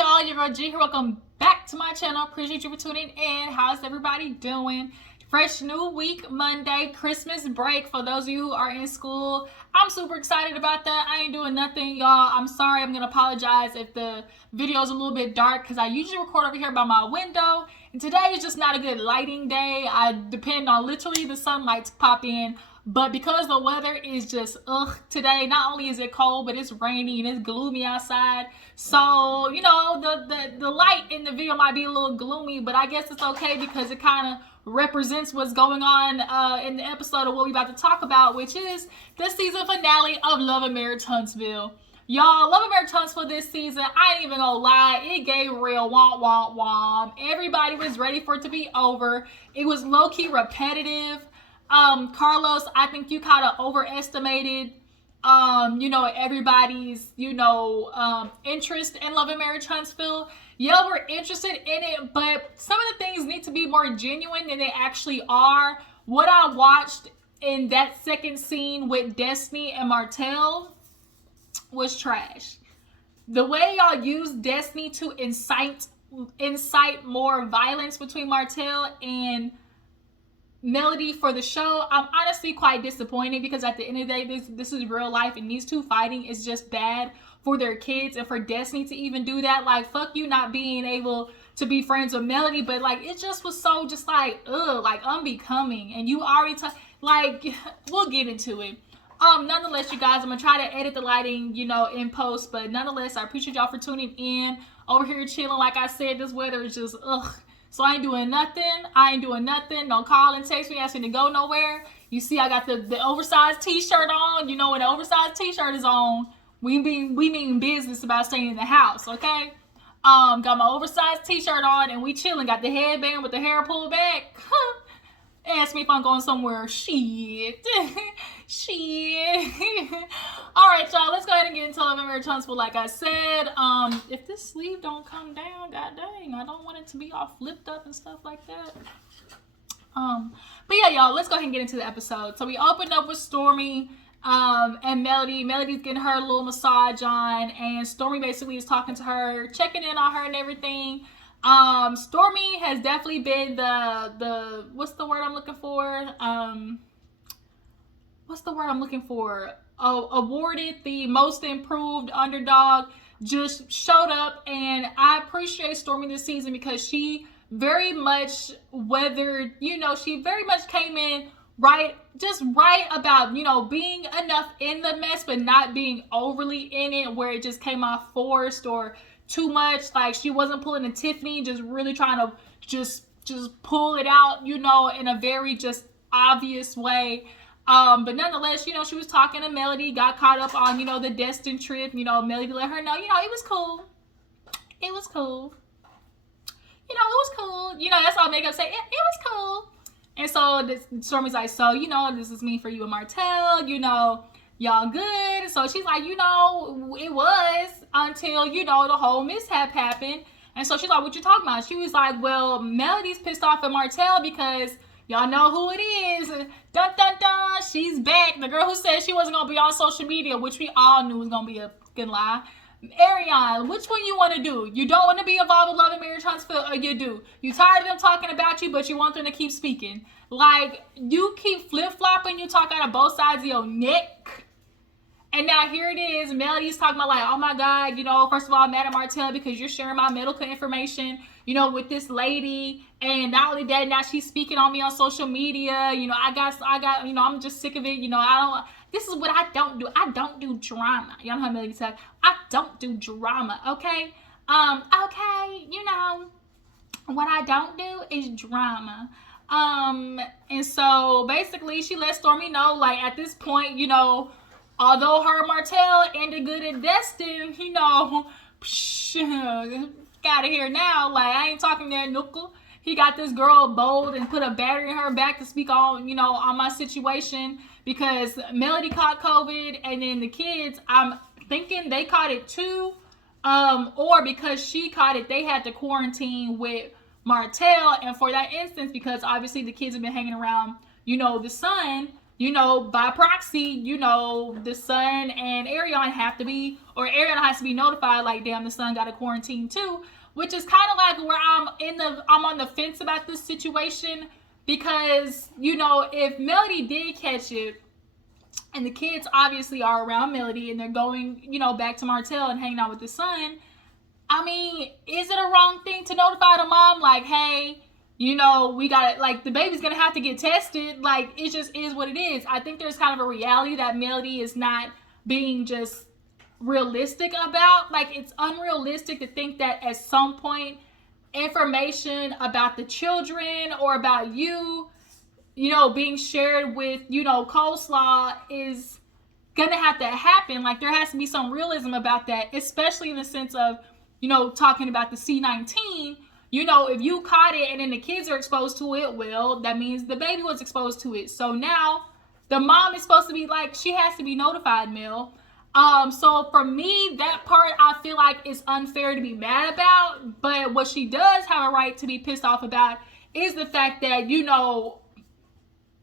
y'all, your girl G here. Welcome back to my channel. Appreciate you for tuning in. How's everybody doing? Fresh new week, Monday, Christmas break for those of you who are in school. I'm super excited about that. I ain't doing nothing, y'all. I'm sorry. I'm going to apologize if the video is a little bit dark because I usually record over here by my window. And today is just not a good lighting day. I depend on literally the sunlight to pop in. But because the weather is just today, not only is it cold, but it's rainy and it's gloomy outside. So, you know, the light in the video might be a little gloomy, but I guess it's okay because it kind of represents what's going on in the episode of what we about to talk about, which is the season finale of Love and Marriage Huntsville. Y'all, Love and Marriage Huntsville this season, I ain't even gonna lie, it gave real womp womp womp. Everybody was ready for it to be over. It was low-key repetitive. Carlos, I think you kind of overestimated, everybody's, interest in Love and Marriage Huntsville. Yeah, we're interested in it, but some of the things need to be more genuine than they actually are. What I watched in that second scene with Destiny and Martell was trash. The way y'all used Destiny to incite more violence between Martell and Melody for the show, I'm honestly quite disappointed because at the end of the day, this is real life and these two fighting is just bad for their kids. And for Destiny to even do that, like, fuck you not being able to be friends with Melody, but like it just was so just like unbecoming. And you already we'll get into it. Nonetheless, you guys, I'm gonna try to edit the lighting, in post, but nonetheless, I appreciate y'all for tuning in. Over here chilling. Like I said, this weather is just so I ain't doing nothing. Don't call and text me asking to go nowhere. You see, I got the oversized t-shirt on. You know, when the oversized t-shirt is on, we mean business about staying in the house, okay? Got my oversized t-shirt on and we chilling. Got the headband with the hair pulled back. Ask me if I'm going somewhere. Shit. All right, y'all. Let's go ahead and get into Love and Marriage Huntsville. Like I said, if this sleeve don't come down, god dang, I don't want it to be all flipped up and stuff like that. But yeah, y'all, let's go ahead and get into the episode. So we opened up with Stormi and Melody. Melody's getting her little massage on, and Stormi basically is talking to her, checking in on her and everything. Stormi has definitely been the what's the word I'm looking for? Awarded the most improved underdog. Just showed up, and I appreciate Stormi this season because she very much weathered, she very much came in right about, being enough in the mess, but not being overly in it where it just came off forced or too much. Like, she wasn't pulling a Tiffany, just really trying to just pull it out, in a very just obvious way. But nonetheless, she was talking to Melody, got caught up on, the Destin trip. Melody let her know, it was cool. It was cool. That's all makeup say. It was cool. And so Stormi's like, so, this is me for you and Martell, y'all good. So she's like, it was until, the whole mishap happened. And so she's like, what you talking about? She was like, well, Melody's pissed off at Martell because y'all know who it is. Dun, dun, dun. She's back. The girl who said she wasn't going to be on social media, which we all knew was going to be a fucking lie. Ariane, which one you want to do? You don't want to be involved with Love and Marriage Huntsville, or you do? You tired of them talking about you, but you want them to keep speaking. Like, you keep flip-flopping, you talk out of both sides of your neck. And now here it is, Melody's talking about like, oh my God, first of all, I'm mad at Martell because you're sharing my medical information, with this lady. And not only that, now she's speaking on me on social media. I got, I'm just sick of it. This is what I don't do. I don't do drama. Y'all know how Melody said, I don't do drama, okay? Okay, what I don't do is drama. And so basically she let Stormi know, like, at this point, although her and Martell ended good at Destin, got it here now. Like, I ain't talking that knuckle. He got this girl bold and put a battery in her back to speak on, on my situation because Melody caught COVID and then the kids, I'm thinking they caught it too. Or because she caught it, they had to quarantine with Martell. And for that instance, because obviously the kids have been hanging around, the son, by proxy, the son and Ariana have to be, or Ariana has to be notified, like, damn, the son got a quarantine too, which is kind of like where I'm on the fence about this situation, because, if Melody did catch it, and the kids obviously are around Melody, and they're going, back to Martell and hanging out with the son, I mean, is it a wrong thing to notify the mom, like, hey, we got it, like, the baby's gonna have to get tested, like, it just is what it is. I think there's kind of a reality that Melody is not being just realistic about. Like, it's unrealistic to think that at some point, information about the children or about being shared with, coleslaw is gonna have to happen. Like, there has to be some realism about that, especially in the sense of, talking about the C-19. If you caught it and then the kids are exposed to it, well, that means the baby was exposed to it. So now the mom is supposed to be, like, she has to be notified, Mel. So for me, that part I feel like is unfair to be mad about. But what she does have a right to be pissed off about is the fact that,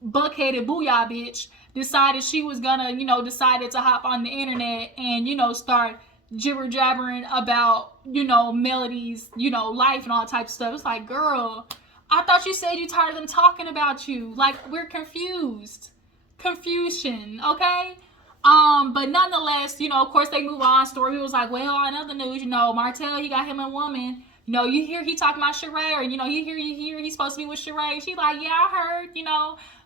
buckheaded booyah bitch decided she was gonna, decided to hop on the internet and, start jibber jabbering about, Melody's, life and all types of stuff. It's like, girl, I thought you said you tired of them talking about you. Like, we're confused. Confusion, okay? But nonetheless, of course they move on. Stormi was like, well, in other news, Martell, he got him a woman. You hear he talking about Sheree, or, you hear he's supposed to be with Sheree. She like, yeah, I heard,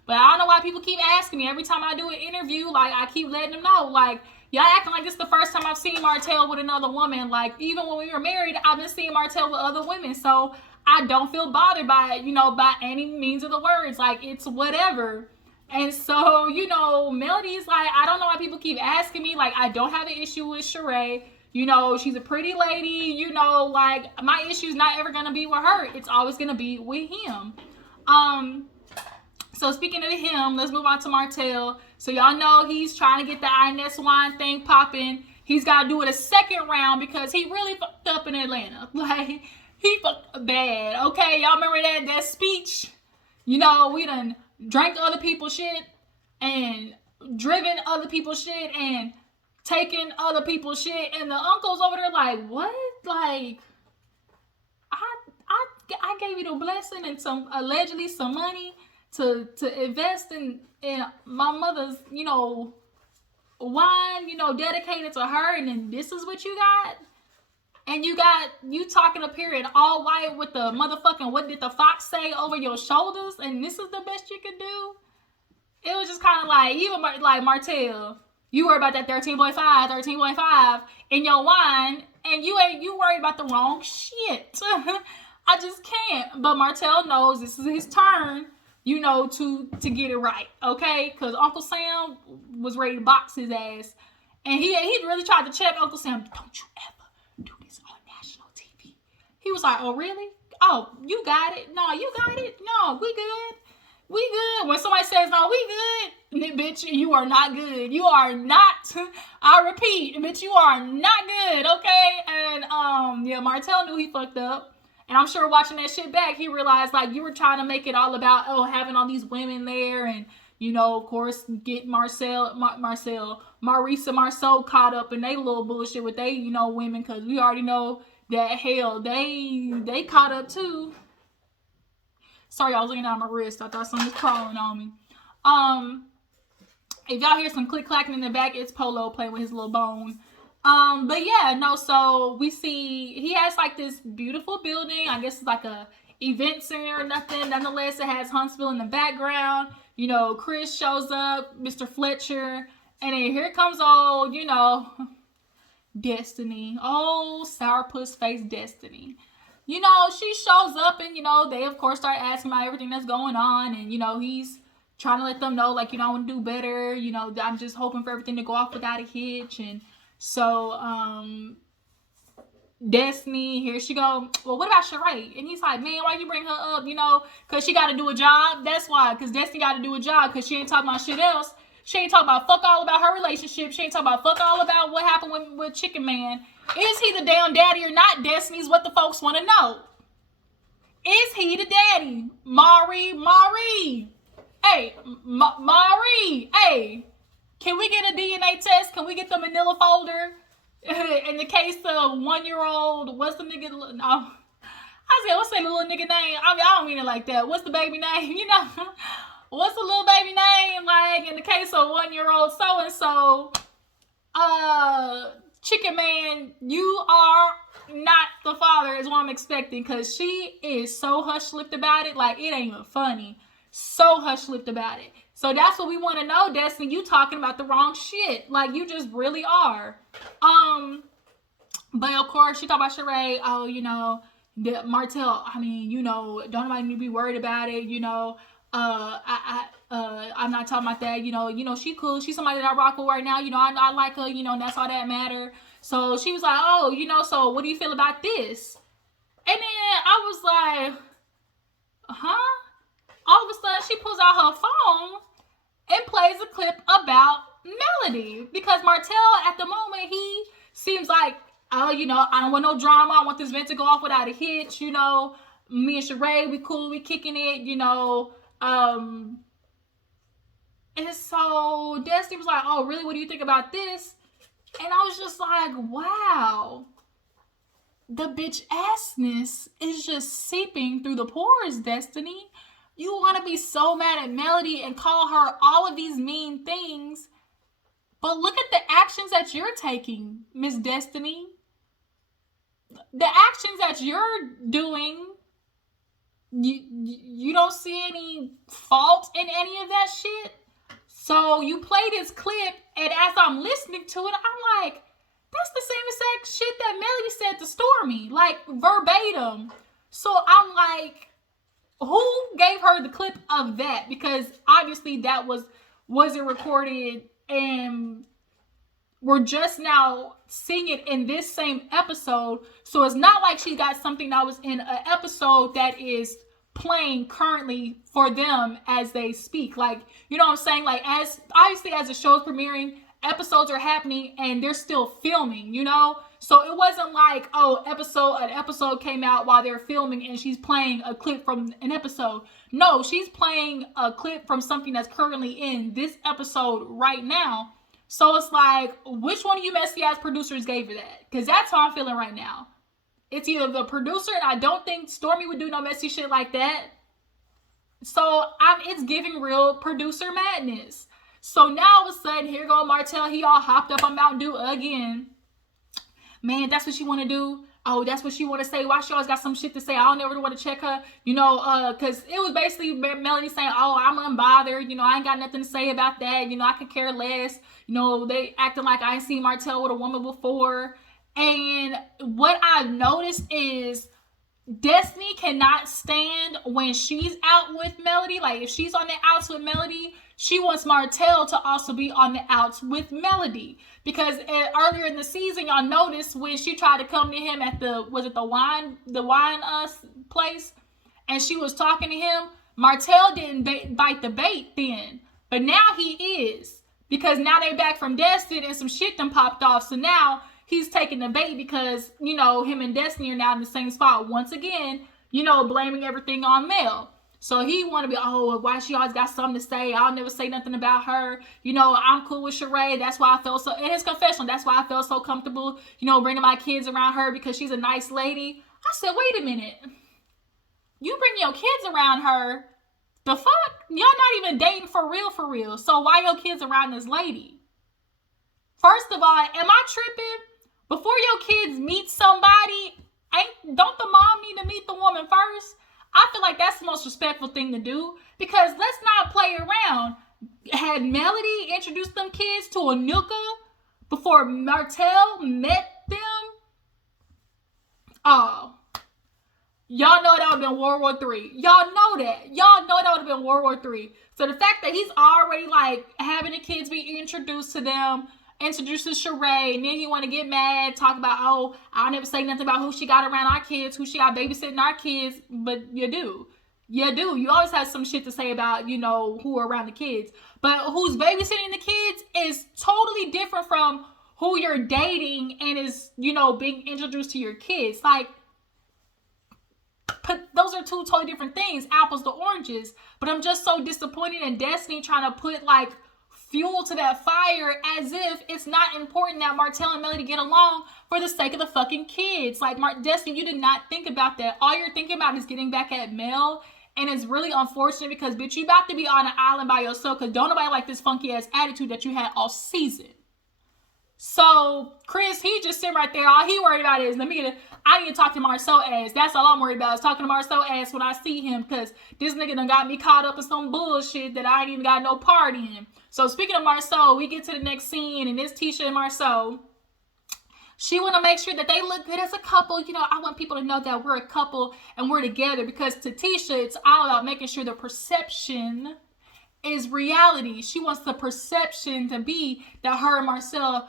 but I don't know why people keep asking me. Every time I do an interview, like, I keep letting them know, like, y'all acting like this is the first time I've seen Martell with another woman. Like, even when we were married, I've been seeing Martell with other women. So I don't feel bothered by it, by any means of the words. Like, it's whatever. And so, Melody's like, I don't know why people keep asking me. Like, I don't have an issue with Sheree. She's a pretty lady. Like, my issue's not ever going to be with her. It's always going to be with him. So speaking of him, let's move on to Martell. So y'all know he's trying to get the Inest Wine thing popping. He's got to do it a second round because he really fucked up in Atlanta. Like, he fucked bad. Okay, y'all remember that speech? We done drank other people's shit and driven other people's shit and taken other people's shit. And the uncle's over there like, what? Like, I gave you the blessing and allegedly some money to invest in my mother's, wine, dedicated to her, and then this is what you got? And you talking up here in all white with the motherfucking what did the fox say over your shoulders, and this is the best you could do? It was just kind of like, even like, Martell, you worry about that 13.5 in your wine, and you worried about the wrong shit. I just can't. But Martell knows this is his turn, to get it right, okay? Because Uncle Sam was ready to box his ass. And he really tried to check Uncle Sam. Don't you ever do this on national TV. He was like, oh, really? Oh, you got it. No, you got it. No, we good. We good. When somebody says, no, we good, bitch, you are not good. You are not, I repeat, bitch, you are not good, okay? And, yeah, Martell knew he fucked up. And I'm sure watching that shit back, he realized, like, you were trying to make it all about, having all these women there and, of course, get Maurice and Marsau caught up in they little bullshit with they, women, because we already know that, hell, they caught up too. Sorry, I was looking down my wrist. I thought something was crawling on me. If y'all hear some click-clacking in the back, it's Polo playing with his little bone. But yeah, no, so we see he has like this beautiful building. I guess it's like a event center or nothing. Nonetheless, it has Huntsville in the background. Chris shows up, Mr. Fletcher, and then here comes old, Destiny. Oh, sourpuss face Destiny. She shows up and, they of course start asking about everything that's going on, and, he's trying to let them know, like, I want to do better. I'm just hoping for everything to go off without a hitch. And so, Destiny, here she go. Well, what about Sheree? And he's like, man, why you bring her up? Because she got to do a job. That's why. Because Destiny got to do a job. Because she ain't talking about shit else. She ain't talking about fuck all about her relationship. She ain't talking about fuck all about what happened with Chicken Man. Is he the damn daddy or not? Destiny's what the folks want to know. Is he the daddy? Maury. Hey, Mari, hey, can we get a DNA test? Can we get the manila folder? In the case of 1-year-old, what's the nigga? No, I said, what's that little nigga name? I mean, I don't mean it like that. What's the baby name? You know, what's the little baby name? Like in the case of 1-year-old so and so, Chicken Man, you are not the father, is what I'm expecting, because she is so hush-lipped about it. Like, it ain't even funny. So hush-lipped about it. So that's what we want to know, Destiny. You talking about the wrong shit. Like, you just really are. But of course, she talked about Sheree. Oh, you know, the Martell. I mean, you know, don't nobody need to be worried about it. You know, I'm not talking about that. You know, she cool. She's somebody that I rock with right now. You know, I like her. You know, and that's all that matter. So she was like, oh, you know, so what do you feel about this? And then I was like, huh? All of a sudden, she pulls out her phone and plays a clip about Melody, because Martell, at the moment, he seems like, oh, you know, I don't want no drama. I want this event to go off without a hitch. You know, me and Sheree, we cool, we kicking it. You know, and so Destiny was like, oh, really? What do you think about this? And I was just like, wow, the bitch assness is just seeping through the pores, Destiny. You want to be so mad at Melody and call her all of these mean things, but look at the actions that you're taking, Miss Destiny. The actions that you're doing, you don't see any fault in any of that shit. So you play this clip, and as I'm listening to it, I'm like, that's the same exact shit that Melody said to Stormi, like verbatim. So I'm like, who gave her the clip of that? Because obviously that wasn't recorded, and we're just now seeing it in this same episode. So it's not like she got something that was in an episode that is playing currently for them as they speak. Like, you know what I'm saying? Like, as obviously as the show's premiering, episodes are happening and they're still filming, you know? So it wasn't like, oh, an episode came out while they're filming and she's playing a clip from an episode. No, she's playing a clip from something that's currently in this episode right now. So it's like, which one of you messy ass producers gave her that? Because that's how I'm feeling right now. It's either the producer, and I don't think Stormi would do no messy shit like that. So it's giving real producer madness. So now all of a sudden, here go Martell. He all hopped up on Mountain Dew again. Man, that's what she want to do. Oh, that's what she want to say. Why she always got some shit to say? I don't ever want to check her. You know, because it was basically Melody saying, oh, I'm unbothered. You know, I ain't got nothing to say about that. You know, I could care less. You know, they acting like I ain't seen Martell with a woman before. And what I've noticed is Destiny cannot stand when she's out with Melody. Like, if she's on the outs with Melody, she wants Martell to also be on the outs with Melody. Because earlier in the season, y'all noticed when she tried to come to him at the wine place, and she was talking to him, Martell didn't bite the bait then. But now he is. Because now they back from Destiny and some shit done popped off. So now he's taking the bait because, you know, him and Destiny are now in the same spot. Once again, you know, blaming everything on Mel. So he want to be, oh, why she always got something to say? I'll never say nothing about her. You know, I'm cool with Sheree. That's why I felt so, in his confession, that's why I felt so comfortable, you know, bringing my kids around her because she's a nice lady. I said, wait a minute. You bring your kids around her, the fuck? Y'all not even dating for real. So why your kids around this lady? First of all, am I tripping? Before your kids meet somebody, don't the mom need to meet the woman first? I feel like that's the most respectful thing to do, because let's not play around. Had Melody introduced them kids to Anuka before Martell met them? Oh, y'all know that would have been World War III. Y'all know that would have been World War III. So the fact that he's already like having the kids be introduced to them, introduces Sheree, and then he want to get mad, talk about, oh, I'll never say nothing about who she got around our kids, who she got babysitting our kids, but you do. You always have some shit to say about, you know, who are around the kids. But who's babysitting the kids is totally different from who you're dating and is, you know, being introduced to your kids. Like, those are two totally different things, apples to oranges. But I'm just so disappointed in Destiny trying to put like fuel to that fire as if it's not important that Martell and Melody get along for the sake of the fucking kids. Like, Destiny, you did not think about that. All you're thinking about is getting back at Mel. And it's really unfortunate because, bitch, you about to be on an island by yourself because don't nobody like this funky ass attitude that you had all season. So Chris, he just sitting right there. All he worried about is, I need to talk to Marsau ass. That's all I'm worried about, is talking to Marsau ass when I see him, because this nigga done got me caught up in some bullshit that I ain't even got no part in. So speaking of Marsau, we get to the next scene, and it's Tatisha and Marsau. She want to make sure that they look good as a couple. You know, I want people to know that we're a couple and we're together, because Tatisha, it's all about making sure the perception is reality. She wants the perception to be that her and Marsau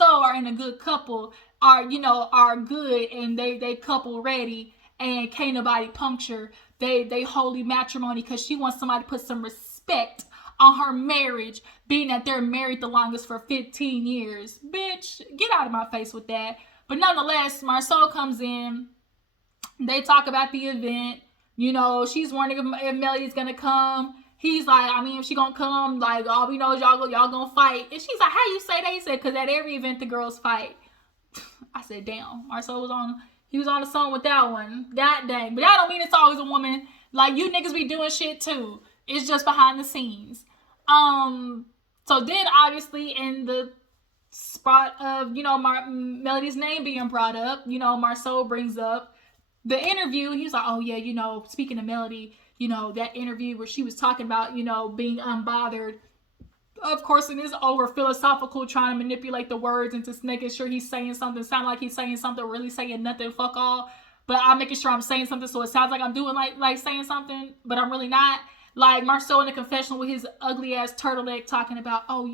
are in a good couple, are good, and they couple ready, and can't nobody puncture they holy matrimony, because she wants somebody to put some respect on her marriage, being that they're married the longest for 15 years. Bitch, get out of my face with that. But nonetheless, Marsau comes in. They talk about the event. You know, she's wondering if Melody's gonna come. He's like, I mean, if she gonna come, like, all we know is y'all gonna fight. And she's like, how you say that? He said, because at every event the girls fight. I said, damn, Marsau was on the song with that one. God dang. But that don't mean it's always a woman. Like, you niggas be doing shit too. It's just behind the scenes. So then obviously in the spot of, Melody's name being brought up, Marsau brings up the interview. He was like, oh yeah, speaking of Melody, that interview where she was talking about, being unbothered. Of course, it is over philosophical, trying to manipulate the words and just making sure he's saying something, sound like he's saying something, really saying nothing, fuck all. But I'm making sure I'm saying something so it sounds like I'm doing like saying something, but I'm really not. Like Marsau in the confessional with his ugly ass turtleneck talking about, oh,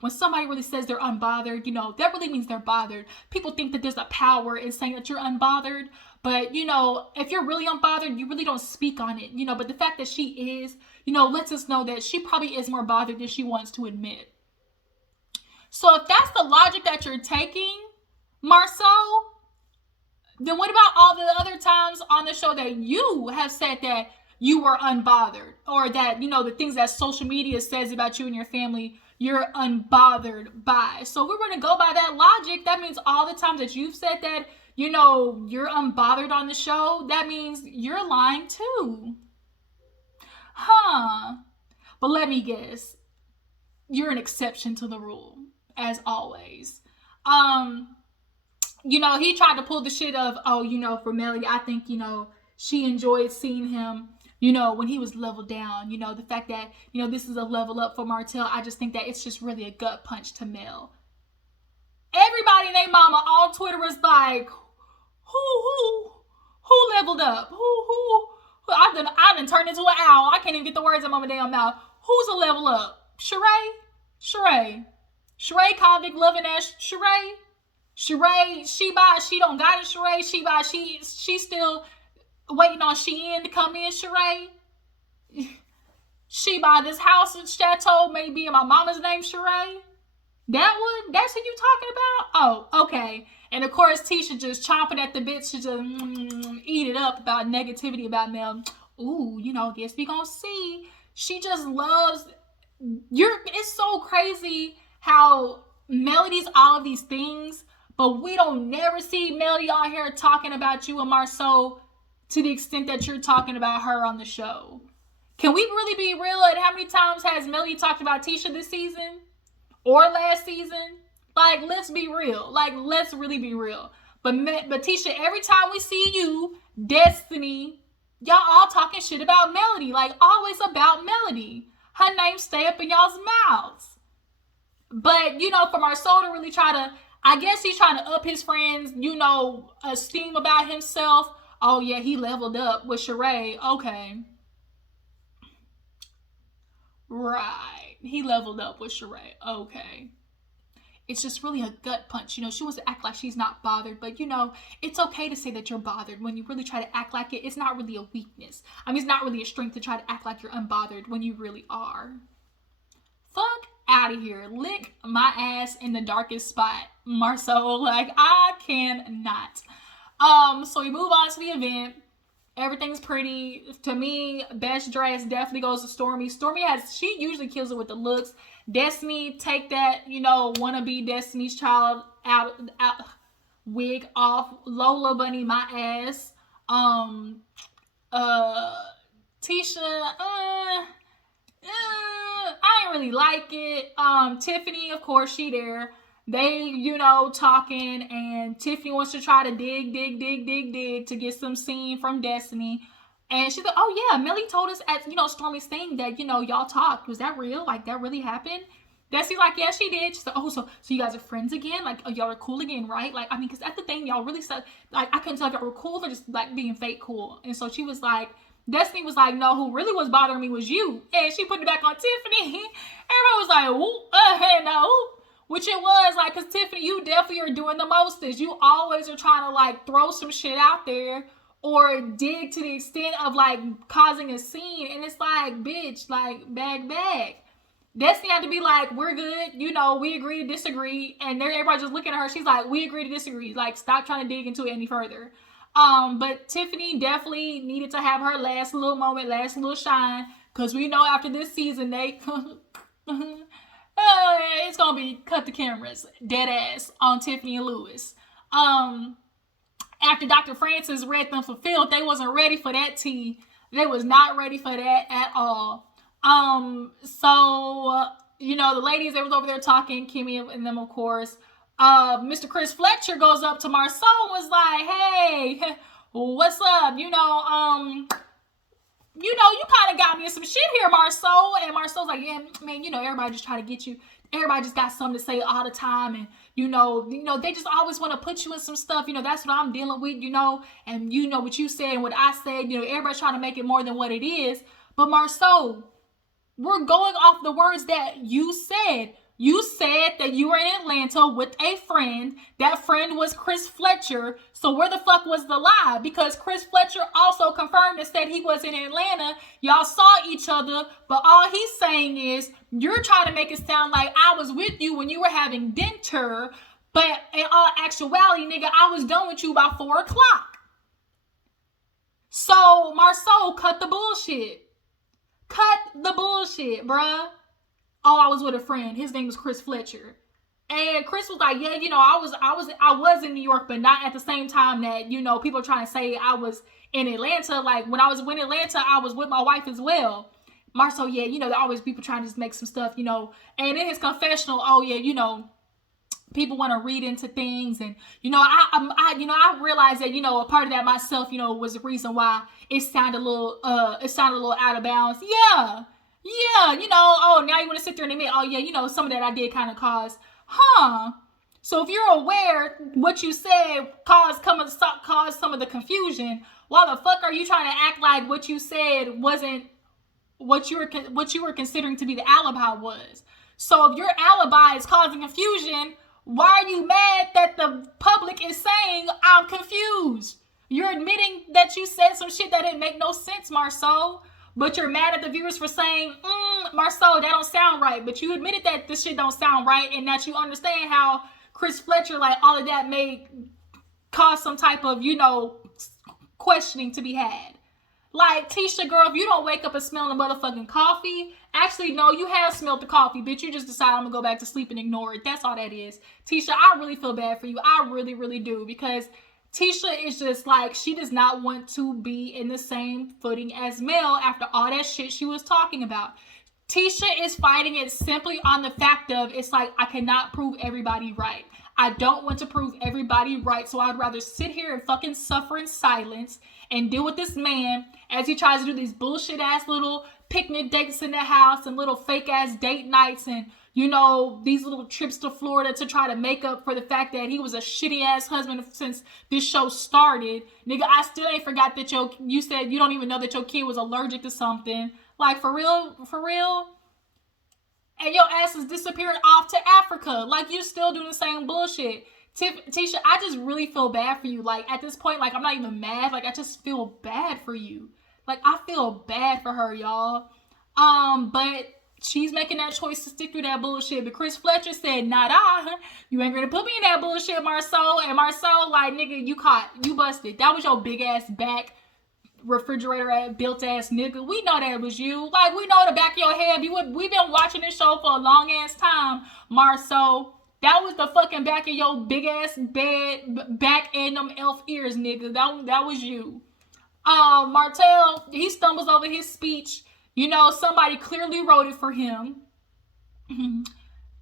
when somebody really says they're unbothered, that really means they're bothered. People think that there's a power in saying that you're unbothered. But, if you're really unbothered, you really don't speak on it, but the fact that she is, lets us know that she probably is more bothered than she wants to admit. So if that's the logic that you're taking, Marsau, then what about all the other times on the show that you have said that you were unbothered, or that, the things that social media says about you and your family, you're unbothered by? So if we're going to go by that logic, that means all the times that you've said that, you're unbothered on the show, that means you're lying too. But let me guess, you're an exception to the rule, as always. He tried to pull the shit of, for Melody, I think, she enjoyed seeing him, when he was leveled down, the fact that, this is a level up for Martell. I just think that it's just really a gut punch to Mel. Everybody and their mama on Twitter was like, who leveled up? Who? I done turned into an owl. I can't even get the words out of my damn mouth. Who's a level up? Sheree, convict loving ass Sheree, she don't got it. Sheree, she still waiting on Shein to come in. Sheree, she buy this house in Chateau, maybe in my mama's name. Sheree, that one, that's who you talking about? Oh, okay. And of course, Tisha just chomping at the bit to just eat it up about negativity about Mel. Ooh, guess we gonna see. She just loves it's so crazy how Melody's all of these things, but we don't never see Melody on here talking about you and Marsau to the extent that you're talking about her on the show. Can we really be real at how many times has Melody talked about Tisha this season or last season? Like, let's be real. Like, let's really be real. But Tisha, every time we see you, Destiny, y'all all talking shit about Melody. Like, always about Melody. Her name stay up in y'all's mouths. But, for Marsau to really try to, I guess he's trying to up his friends, esteem about himself. Oh, yeah, he leveled up with Sheree. Okay. Right. He leveled up with Sheree. Okay. It's just really a gut punch. She wants to act like she's not bothered. But, it's okay to say that you're bothered. When you really try to act like it, it's not really a weakness. I mean, it's not really a strength to try to act like you're unbothered when you really are. Fuck out of here. Lick my ass in the darkest spot, Marsau. Like, I cannot. So we move on to the event. Everything's pretty. To me, best dress definitely goes to Stormi. She usually kills it with the looks. Destiny, take that, wanna be Destiny's Child out wig off. Lola Bunny, my ass. Tisha, I ain't really like it. Tiffany, of course, she there. They, talking, and Tiffany wants to try to dig to get some scene from Destiny. And she's like, oh yeah, Millie told us at, Stormi's thing that, y'all talked. Was that real? Like, that really happened? Destiny's like, yeah, she did. She's like, oh, so you guys are friends again? Like, y'all are cool again, right? Like, I mean, because that's the thing, y'all really said, like, I couldn't tell if y'all were cool or just, like, being fake cool. And so she was like, Destiny was like, no, who really was bothering me was you. And she put it back on Tiffany. Everyone was like, whoop, no. Which it was, like, because Tiffany, you definitely are doing the mostest. You always are trying to, like, throw some shit out there or dig to the extent of, like, causing a scene. And it's like, bitch, like, bag. Destiny had to be like, we're good. We agree to disagree. And everybody just looking at her. She's like, we agree to disagree. Like, stop trying to dig into it any further. But Tiffany definitely needed to have her last little moment, last little shine. Because we know after this season, they... it's gonna be cut the cameras, dead ass on Tiffany and Lewis. After Dr. Francis read them fulfilled, they wasn't ready for that tea. They was not ready for that at all. The ladies, they was over there talking, Kimmi and them, of course. Mr. Chris Fletcher goes up to Marsau and was like, hey, what's up? You kind of got me in some shit here, Marsau. And Marsau's like, yeah, man, everybody just try to get you. Everybody just got something to say all the time. And, they just always want to put you in some stuff. That's what I'm dealing with, and what you said and what I said, everybody's trying to make it more than what it is. But Marsau, we're going off the words that you said. You said that you were in Atlanta with a friend. That friend was Chris Fletcher. So where the fuck was the lie? Because Chris Fletcher also confirmed and said he was in Atlanta. Y'all saw each other. But all he's saying is, you're trying to make it sound like I was with you when you were having dinner. But in all actuality, nigga, I was done with you by 4 o'clock. So Marsau, cut the bullshit. Cut the bullshit, bruh. Oh, I was with a friend. His name was Chris Fletcher. And Chris was like, yeah, I was in New York, but not at the same time that, people are trying to say I was in Atlanta. Like, when I was in Atlanta, I was with my wife as well. Marsau, yeah, there are always people trying to just make some stuff, And in his confessional, oh, yeah, people want to read into things. And, I realized that, a part of that myself, was the reason why it sounded a little out of bounds. Yeah, now you want to sit there and admit, oh yeah, some of that I did kind of cause, So if you're aware what you said caused some of the confusion, why the fuck are you trying to act like what you said wasn't what you were considering to be the alibi was? So if your alibi is causing confusion, why are you mad that the public is saying I'm confused? You're admitting that you said some shit that didn't make no sense, Marsau. But you're mad at the viewers for saying, Marsau, that don't sound right. But you admitted that this shit don't sound right and that you understand how Chris Fletcher, like, all of that may cause some type of, questioning to be had. Like, Tisha, girl, if you don't wake up and smell the motherfucking coffee, actually, no, you have smelled the coffee, bitch. You just decide I'm going to go back to sleep and ignore it. That's all that is. Tisha, I really feel bad for you. I really, really do. Because Tisha is just like, she does not want to be in the same footing as Mel after all that shit she was talking about. Tisha is fighting it simply on the fact of, it's like, I cannot prove everybody right. I don't want to prove everybody right, so I'd rather sit here and fucking suffer in silence and deal with this man as he tries to do these bullshit ass little picnic dates in the house and little fake ass date nights and, these little trips to Florida to try to make up for the fact that he was a shitty ass husband since this show started. Nigga, I still ain't forgot that you said you don't even know that your kid was allergic to something. Like, for real? And your ass is disappearing off to Africa. Like, you still doing the same bullshit. Tisha, I just really feel bad for you. Like, at this point, like, I'm not even mad. Like, I just feel bad for you. Like, I feel bad for her, y'all. But she's making that choice to stick through that bullshit. But Chris Fletcher said, nada, you ain't gonna put me in that bullshit, Marsau. And Marsau, like, nigga, you busted. That was your big ass back. refrigerator built ass nigga. We know that was you. Like, we know the back of your head. We've been watching this show for a long ass time, Marsau. That was the fucking back of your big ass bed, back and them elf ears, nigga. That was you. Martell, he stumbles over his speech. You know, somebody clearly wrote it for him.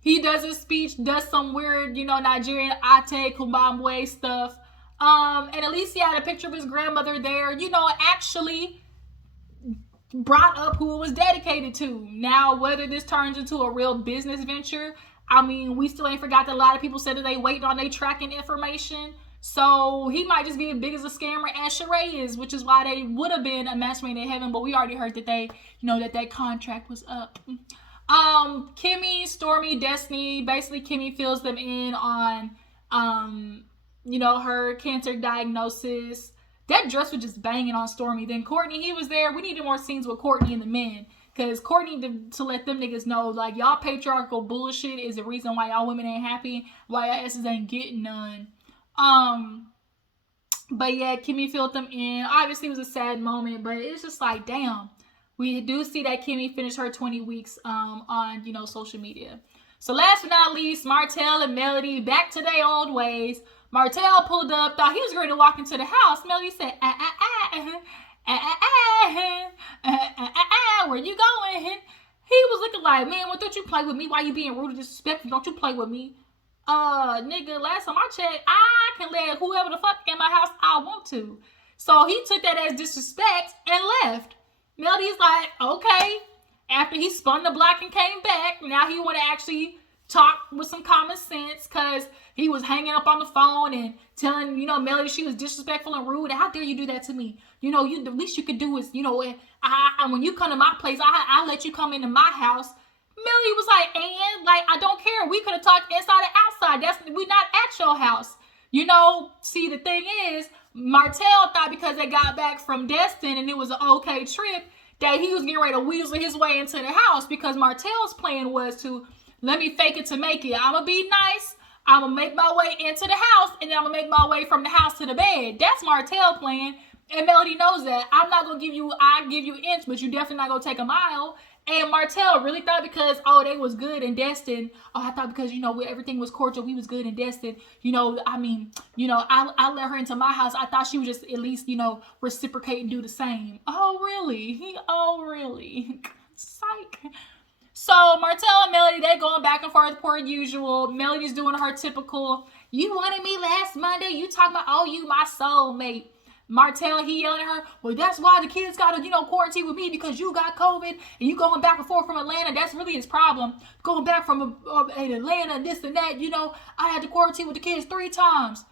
He does his speech, does some weird, you know, Nigerian ate kumbambwe stuff. And at least he had a picture of his grandmother there, you know, actually brought up who it was dedicated to. Now, whether this turns into a real business venture, I mean, we still ain't forgot that a lot of people said that they waiting on their tracking information. So he might just be as big as a scammer as Sheree is, which is why they would have been a match made in heaven. But we already heard that they, you know, that contract was up. Kimmi, Stormi, Destiny, basically Kimmi fills them in on, you know, her cancer diagnosis. That dress was just banging on Stormi. Then Courtney, he was there. We needed more scenes with Courtney and the men. Because Courtney, to let them niggas know, like, y'all patriarchal bullshit is the reason why y'all women ain't happy. Why y'all asses ain't getting none. But yeah, Kimmi filled them in. Obviously, it was a sad moment. But it's just like, damn. We do see that Kimmi finished her 20 weeks on, you know, social media. So last but not least, Martell and Melody back to their old ways. Martell pulled up, thought he was ready to walk into the house. Melody said, where you going? He was looking like, man, what, don't you play with me? Why you being rude and disrespectful? Don't you play with me? Nigga, last time I checked, I can let whoever the fuck in my house I want to. So he took that as disrespect and left. Melody's like, okay. After he spun the block and came back, now he want to actually talk with some common sense, because he was hanging up on the phone and telling, you know, Melody she was disrespectful and rude. How dare you do that to me? You know, the least you could do is, you know, when you come to my place, I let you come into my house. Melody was like, and like, I don't care. We could have talked inside and outside. We not at your house. You know, see, the thing is, Martell thought because they got back from Destin and it was an okay trip, that he was getting ready to weasel his way into the house, because Martell's plan was to, let me fake it to make it. I'm going to be nice. I'm going to make my way into the house, and then I'm going to make my way from the house to the bed. That's Martell's plan, and Melody knows that. I'm not going to give you, I give you an inch, but you definitely not going to take a mile. And Martell really thought because, oh, they was good in Destin. Oh, I thought because, you know, everything was cordial, we was good in Destin. You know, I mean, you know, I let her into my house. I thought she would just at least, you know, reciprocate and do the same. Oh, really? Oh, really? Psych. So Martell and Melody, they going back and forth per usual. Melody's doing her typical, you wanted me last Monday. You talking about, oh, you my soulmate. Martell, he yelling at her, well, that's why the kids got to, you know, quarantine with me, because you got COVID and you going back and forth from Atlanta. That's really his problem. Going back from Atlanta and this and that, you know, I had to quarantine with the kids 3 times.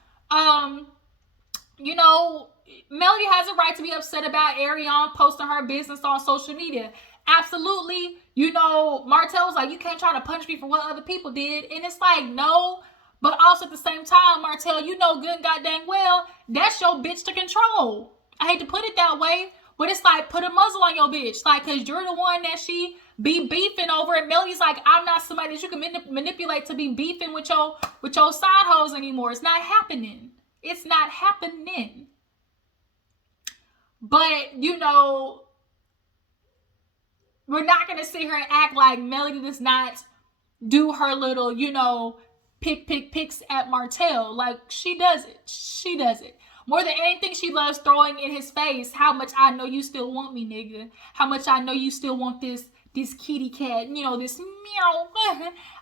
You know, Melody has a right to be upset about Ariane posting her business on social media. Absolutely. You know, Martell was like, you can't try to punish me for what other people did. And it's like, no. But also at the same time, Martell, you know good and goddamn well, that's your bitch to control. I hate to put it that way, but it's like, put a muzzle on your bitch. Like, because you're the one that she be beefing over. And Melody's like, I'm not somebody that you can manipulate to be beefing with your side hoes anymore. It's not happening. It's not happening. But, you know, we're not going to sit here and act like Melody does not do her little, you know, picks at Martell. Like, she does it. She does it. More than anything, she loves throwing in his face how much I know you still want me, nigga. How much I know you still want this kitty cat, you know, this meow.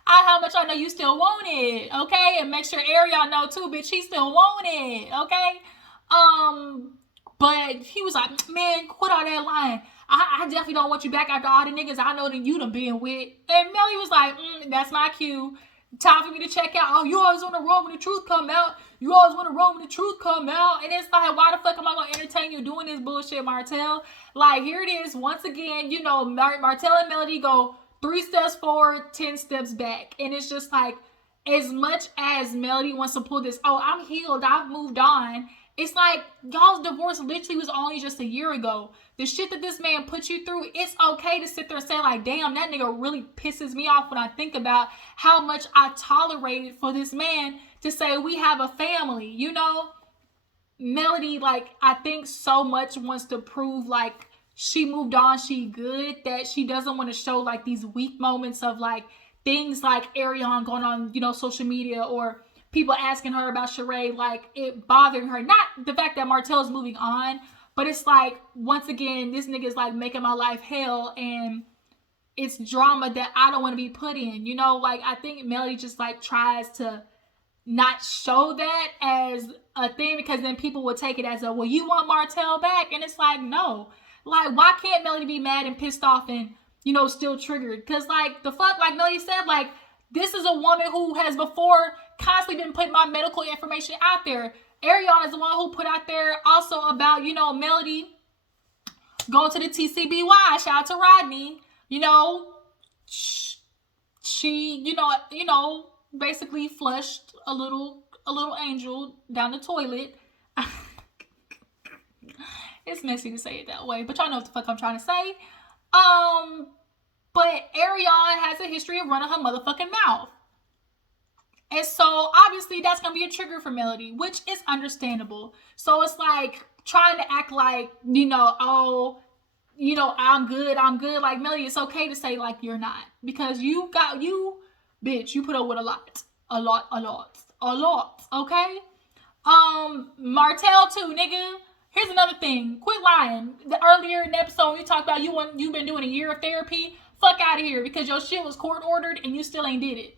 How much I know you still want it, okay? And make sure Ariel know too, bitch, he still want it, okay? But he was like, man, quit all that lying. I definitely don't want you back after all the niggas I know that you done been with. And Melly was like, that's my cue. Time for me to check out. Oh, you always want to run when the truth come out. You always want to run when the truth come out. And it's like, why the fuck am I going to entertain you doing this bullshit, Martell? Like, here it is. Once again, you know, Martell and Melody go 3 steps forward, 10 steps back. And it's just like, as much as Melody wants to pull this, oh, I'm healed, I've moved on. It's like, y'all's divorce literally was only just a year ago. The shit that this man put you through, it's okay to sit there and say like, damn, that nigga really pisses me off when I think about how much I tolerated for this man to say we have a family, you know? Melody, like, I think so much wants to prove like she moved on, she good, that she doesn't want to show like these weak moments of like things like Ariane going on, social media, or people asking her about Sheree, like it bothering her. Not the fact that Martell is moving on, but it's like, once again, this nigga is like making my life hell, and it's drama that I don't want to be put in. Like, I think Melody just like tries to not show that as a thing, because then people will take it as a, well, you want Martell back, and it's like, no. Like, why can't Melody be mad and pissed off and still triggered? Because like, the fuck, like Melody said, like, this is a woman who has before constantly been putting my medical information out there. Ariana is the one who put out there also about Melody going to the TCBY. Shout out to Rodney. She basically flushed a little angel down the toilet. It's messy to say it that way, but y'all know what the fuck I'm trying to say. But Ariane has a history of running her motherfucking mouth. And so obviously that's gonna be a trigger for Melody, which is understandable. So it's like trying to act like, I'm good. Like, Melody, it's okay to say like you're not, because you put up with a lot. Okay? Martell too, nigga. Here's another thing. Quit lying. Earlier in the episode, we talked about you've been doing a year of therapy. Fuck out of here, because your shit was court ordered and you still ain't did it.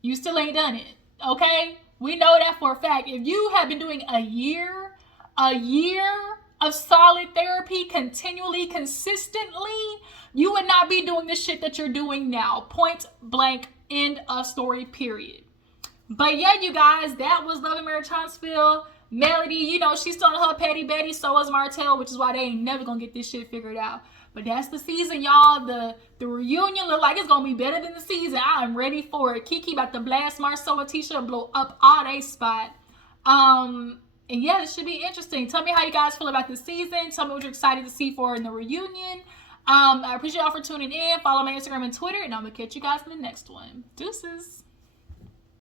You still ain't done it. Okay? We know that for a fact. If you have been doing a year of solid therapy continually, consistently, you would not be doing the shit that you're doing now. Point blank, end of story, period. But yeah, you guys, that was Love and Marriage Huntsville. Melody, she's still on her petty Betty, so is Martell, which is why they ain't never gonna get this shit figured out. But that's the season, y'all. The reunion look like it's gonna be better than the season. I am ready for it. Kiki about to blast Marsau and Tatisha and blow up all they spot. And yeah, this should be interesting. Tell me how you guys feel about this season. Tell me what you're excited to see for in the reunion. I appreciate y'all for tuning in. Follow my Instagram and Twitter, and I'm gonna catch you guys in the next one. Deuces.